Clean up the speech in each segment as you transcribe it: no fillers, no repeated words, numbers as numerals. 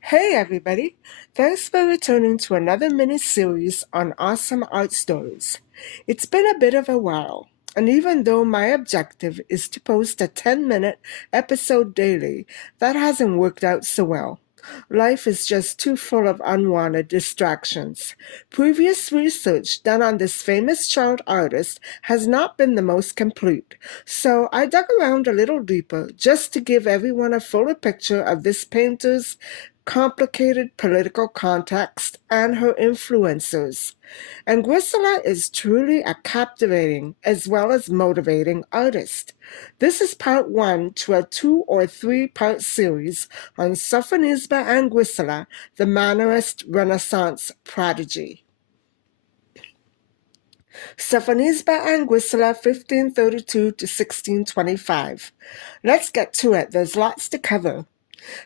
Hey everybody! Thanks for returning to another mini-series on awesome art stories. It's been a bit of a while, and even though my objective is to post a 10-minute episode daily, that hasn't worked out so well. Life is just too full of unwanted distractions. Previous research done on this famous child artist has not been the most complete, so I dug around a little deeper just to give everyone a fuller picture of this painter's complicated political context and her influencers. Anguissola is truly a captivating as well as motivating artist. This is part one to a 2 or 3 part series on Sofonisba Anguissola, the Mannerist Renaissance prodigy. Sofonisba Anguissola, 1532 to 1625. Let's get to it, there's lots to cover.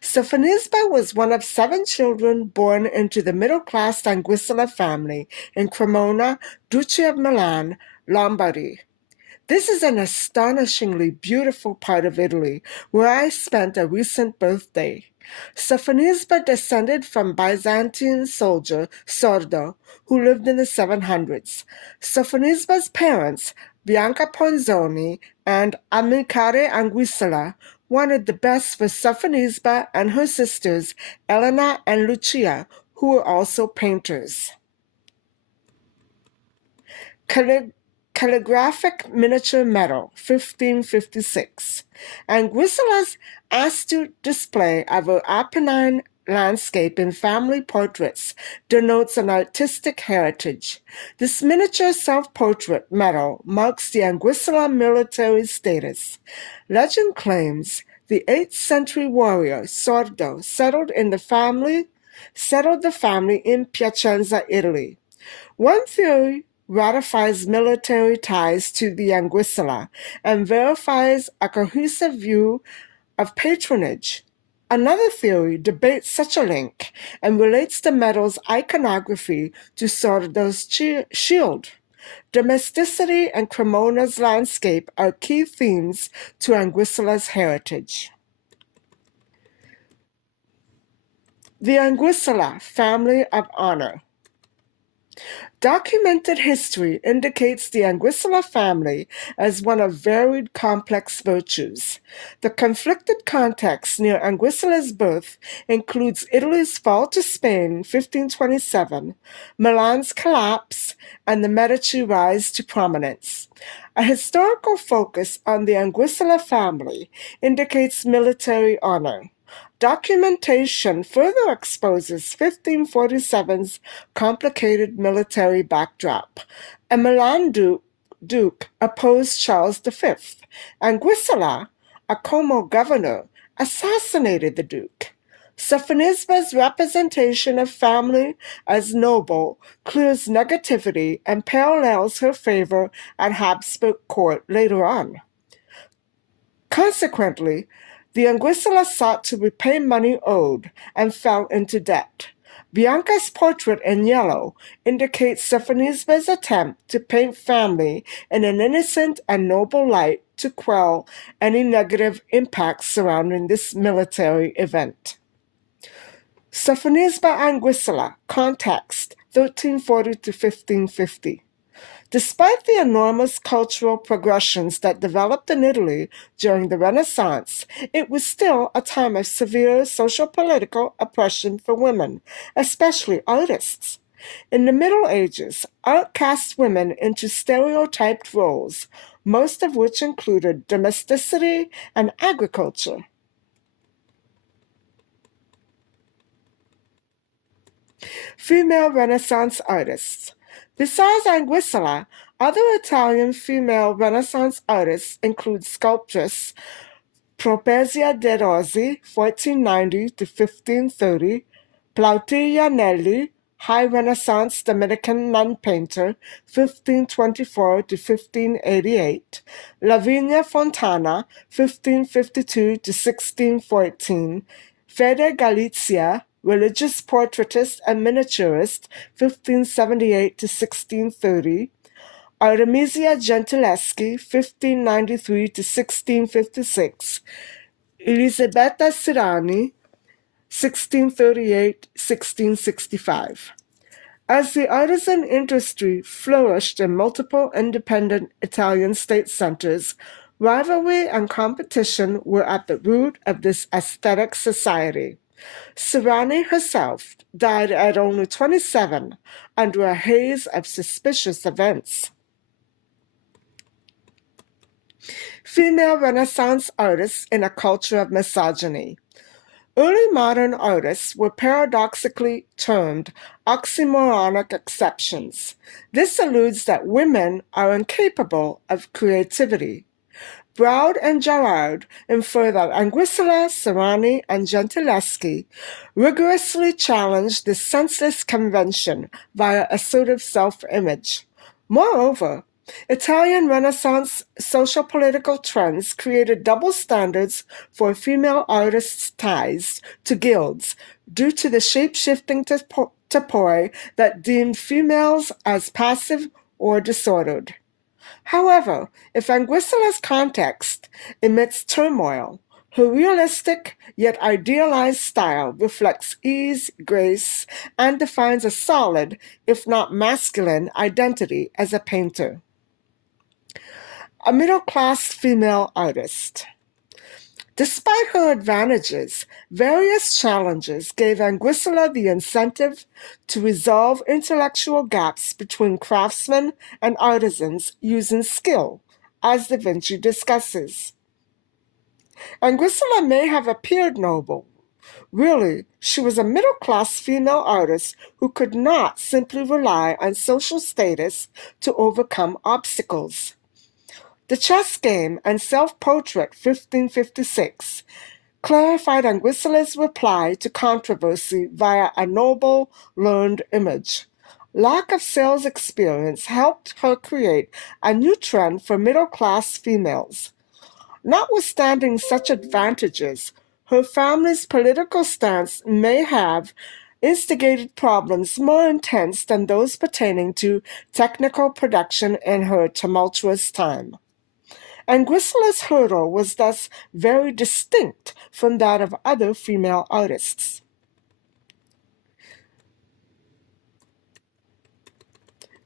Sofonisba was one of 7 children born into the middle-class Anguissola family in Cremona, Duchy of Milan, Lombardy. This is an astonishingly beautiful part of Italy where I spent a recent birthday. Sofonisba descended from Byzantine soldier Sordo, who lived in the 700s. Sofonisba's parents, Bianca Ponzoni and Amilcare Anguissola, wanted the best for Sofonisba and her sisters Elena and Lucia, who were also painters. Calligraphic miniature medal, 1556. Anguissola's astute display of her Apennine landscape in family portraits denotes an artistic heritage. This miniature self-portrait medal marks the Anguissola military status. Legend claims the 8th century warrior Sordo settled the family in Piacenza, Italy. One theory ratifies military ties to the Anguissola and verifies a cohesive view of patronage. Another theory debates such a link and relates the medal's iconography to Sordo's shield. Domesticity and Cremona's landscape are key themes to Anguissola's heritage. The Anguissola Family of Honor. Documented history indicates the Anguissola family as one of varied complex virtues. The conflicted context near Anguissola's birth includes Italy's fall to Spain, 1527, Milan's collapse, and the Medici rise to prominence. A historical focus on the Anguissola family indicates military honor. Documentation further exposes 1547's complicated military backdrop. A Milan duke opposed Charles V. Anguissola, a Como governor, assassinated the duke. Sofonisba's representation of family as noble clears negativity and parallels her favor at Habsburg court later on. Consequently, the Anguissola sought to repay money owed and fell into debt. Bianca's portrait in yellow indicates Sofonisba's attempt to paint family in an innocent and noble light to quell any negative impacts surrounding this military event. Sofonisba Anguissola, context, 1340 to 1550. Despite the enormous cultural progressions that developed in Italy during the Renaissance, it was still a time of severe social-political oppression for women, especially artists. In the Middle Ages, art cast women into stereotyped roles, most of which included domesticity and agriculture. Female Renaissance artists. Besides Anguissola, other Italian female Renaissance artists include sculptress Properzia de' Rossi, 1490 to 1530, Plautilla Nelli, High Renaissance Dominican nun painter, 1524 to 1588, Lavinia Fontana, 1552 to 1614, Fede Galizia, religious portraitist and miniaturist, 1578 to 1630, Artemisia Gentileschi, 1593 to 1656, Elisabetta Sirani, 1638-1665. As the artisan industry flourished in multiple independent Italian state centers, rivalry and competition were at the root of this aesthetic society. Serrani herself died at only 27 under a haze of suspicious events. Female Renaissance artists in a culture of misogyny. Early modern artists were paradoxically termed oxymoronic exceptions. This alludes that women are incapable of creativity. Braud and Gerard infer that Anguissola, Serrani, and Gentileschi rigorously challenged this senseless convention via assertive self-image. Moreover, Italian Renaissance social-political trends created double standards for female artists' ties to guilds due to the shape-shifting topoi that deemed females as passive or disordered. However, if Anguissola's context emits turmoil, her realistic yet idealized style reflects ease, grace, and defines a solid, if not masculine, identity as a painter. A middle-class female artist. Despite her advantages, various challenges gave Anguissola the incentive to resolve intellectual gaps between craftsmen and artisans using skill, as Da Vinci discusses. Anguissola may have appeared noble. Really, she was a middle-class female artist who could not simply rely on social status to overcome obstacles. The Chess Game and Self-Portrait, 1556, clarified Anguissola's reply to controversy via a noble, learned image. Lack of sales experience helped her create a new trend for middle-class females. Notwithstanding such advantages, her family's political stance may have instigated problems more intense than those pertaining to technical production in her tumultuous time. Anguissola's hurdle was thus very distinct from that of other female artists.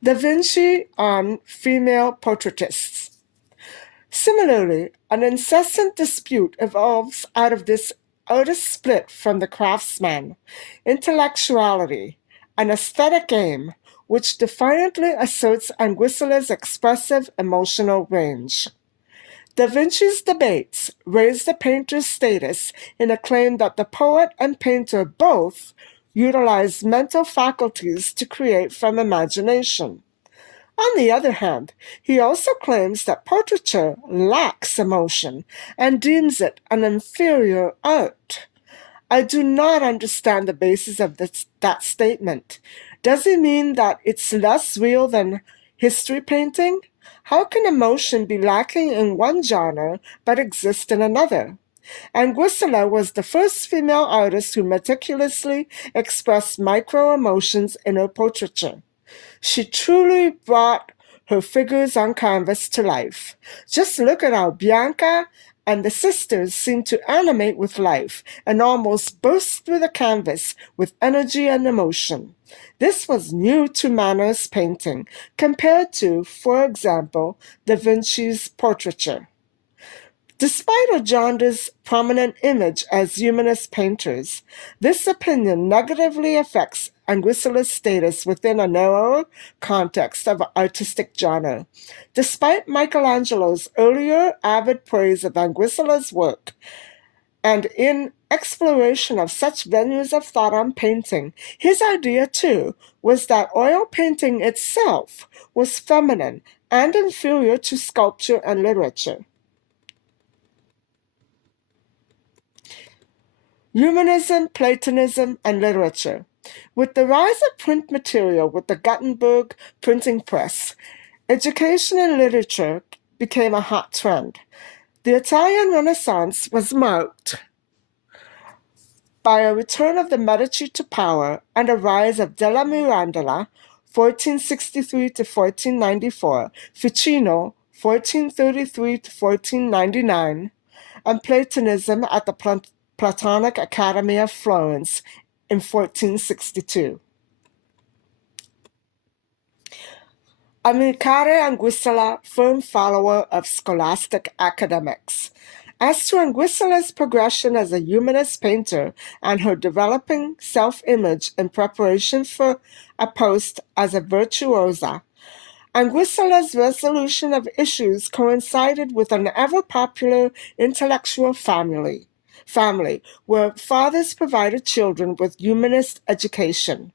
Da Vinci on female portraitists. Similarly, an incessant dispute evolves out of this artist split from the craftsman, intellectuality, an aesthetic aim, which defiantly asserts Anguissola's expressive emotional range. Da Vinci's debates raised the painter's status in a claim that the poet and painter both utilized mental faculties to create from imagination. On the other hand, he also claims that portraiture lacks emotion and deems it an inferior art. I do not understand the basis of that statement. Does he mean that it's less real than history painting? How can emotion be lacking in one genre but exist in another? Anguissola was the first female artist who meticulously expressed micro-emotions in her portraiture. She truly brought her figures on canvas to life. Just look at how Bianca and the sisters seem to animate with life and almost burst through the canvas with energy and emotion. This was new to Mannerist painting compared to, for example, Da Vinci's portraiture. Despite Ojanda's prominent image as humanist painters, this opinion negatively affects Anguissola's status within a narrower context of artistic genre. Despite Michelangelo's earlier avid praise of Anguissola's work, and in exploration of such venues of thought on painting, his idea, too, was that oil painting itself was feminine and inferior to sculpture and literature. Humanism, Platonism, and literature. With the rise of print material with the Gutenberg printing press, education in literature became a hot trend. The Italian Renaissance was marked by a return of the Medici to power and a rise of Della Mirandola, 1463 to 1494, Ficino, 1433 to 1499, and Platonism at the Platonic Academy of Florence in 1462. AMILCARE Anguissola, firm follower of scholastic academics. As to Anguissola's progression as a humanist painter and her developing self-image in preparation for a post as a virtuosa, Anguissola's resolution of issues coincided with an ever-popular intellectual family where fathers provided children with humanist education.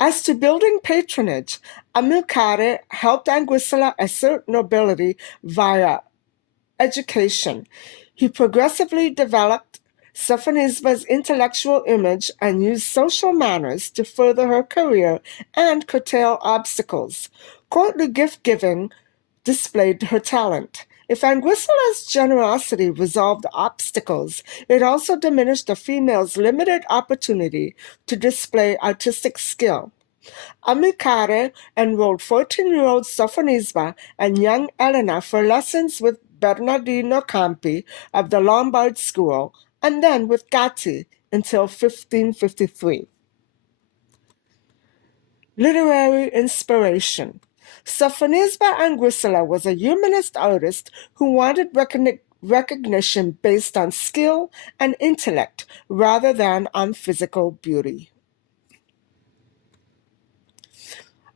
As to building patronage, AMILCARE helped Anguissola assert nobility via education. He progressively developed Sofonisba's intellectual image and used social manners to further her career and curtail obstacles. Courtly gift-giving displayed her talent. If Anguissola's generosity resolved obstacles, it also diminished a female's limited opportunity to display artistic skill. AMILCARE enrolled 14-year-old Sofonisba and young Elena for lessons with Bernardino Campi of the Lombard School, and then with Gatti until 1553. Literary inspiration. Sofonisba Anguissola was a humanist artist who wanted recognition based on skill and intellect rather than on physical beauty.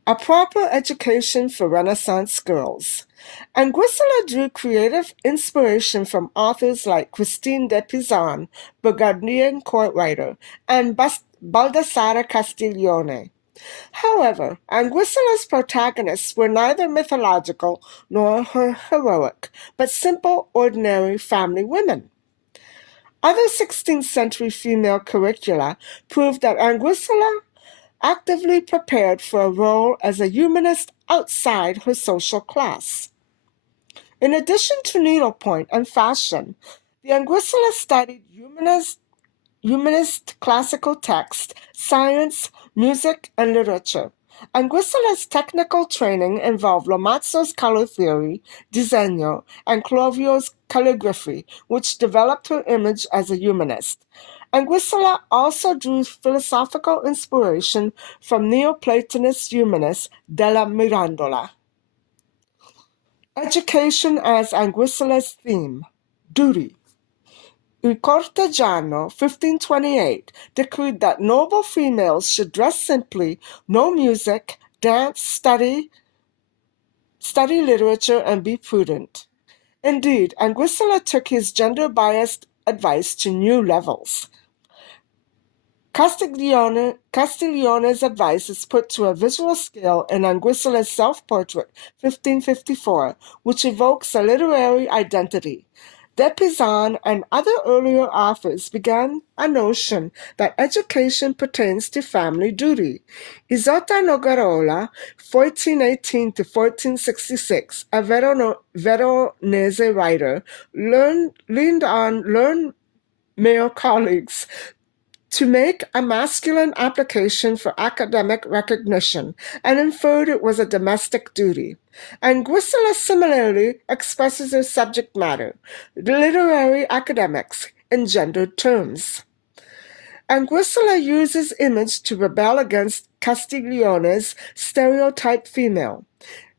A proper education for Renaissance girls. Anguissola drew creative inspiration from authors like Christine de Pizan, Burgundian court writer, and Baldassare Castiglione. However, Anguissola's protagonists were neither mythological nor heroic, but simple, ordinary family women. Other 16th century female curricula proved that Anguissola actively prepared for a role as a humanist outside her social class. In addition to needlepoint and fashion, the Anguissola studied humanist classical text, science, music, and literature. Anguissola's technical training involved Lomazzo's color theory, disegno, and Clovio's calligraphy, which developed her image as a humanist. Anguissola also drew philosophical inspiration from Neoplatonist humanist della Mirandola. Education as Anguissola's theme. Duty. Il Cortegiano, 1528, decreed that noble females should dress simply, know music, dance, study literature, and be prudent. Indeed, Anguissola took his gender-biased advice to new levels. Castiglione's advice is put to a visual scale in Anguissola's self-portrait, 1554, which evokes a literary identity. De Pizan and other earlier authors began a notion that education pertains to family duty. Isotta Nogarola, 1418 to 1466, a Veronese writer, leaned on male colleagues to make a masculine application for academic recognition, and inferred it was a domestic duty. Anguissola similarly expresses her subject matter, the literary academics, in gendered terms. Anguissola uses image to rebel against Castiglione's stereotype female.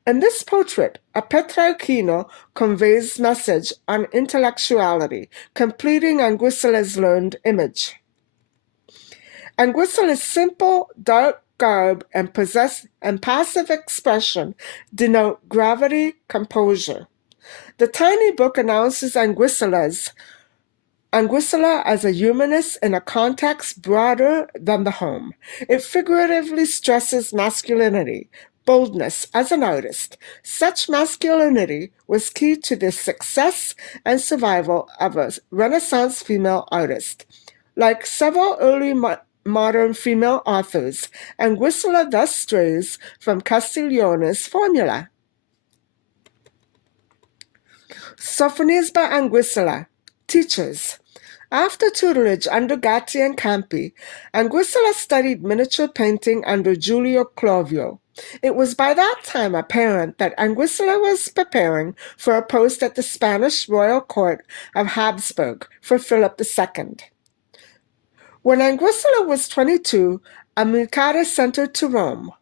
In this portrait, a Petrarchino conveys message on intellectuality, completing Anguissola's learned image. Anguissola's simple, dark garb and passive expression denote gravity, composure. The tiny book announces Anguissola as a humanist in a context broader than the home. It figuratively stresses masculinity, boldness as an artist. Such masculinity was key to the success and survival of a Renaissance female artist. Like several early modern female authors, Anguissola thus strays from Castiglione's formula. Sofonisba Anguissola, teachers. After tutorage under Gatti and Campi, Anguissola studied miniature painting under Giulio Clovio. It was by that time apparent that Anguissola was preparing for a post at the Spanish royal court of Habsburg for Philip II. When Anguissola was 22, Amilcare sent her to Rome.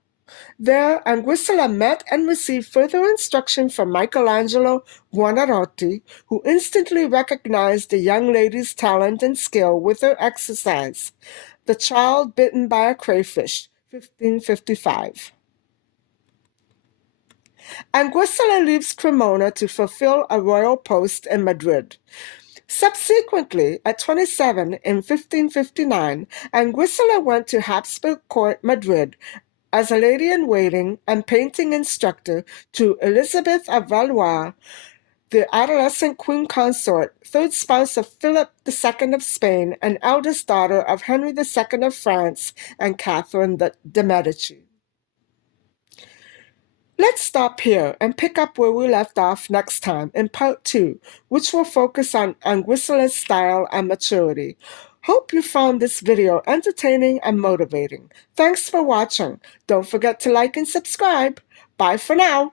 There, Anguissola met and received further instruction from Michelangelo Buonarroti, who instantly recognized the young lady's talent and skill with her exercise, The Child Bitten by a Crayfish, 1555. Anguissola leaves Cremona to fulfill a royal post in Madrid. Subsequently, at 27 in 1559, Anguissola went to Habsburg Court, Madrid, as a lady-in-waiting and painting instructor to Elizabeth of Valois, the adolescent queen consort, third spouse of Philip II of Spain, and eldest daughter of Henry II of France and Catherine de' Medici. Let's stop here and pick up where we left off next time in part 2, which will focus on Anguissola's style and maturity. Hope you found this video entertaining and motivating. Thanks for watching. Don't forget to like and subscribe. Bye for now.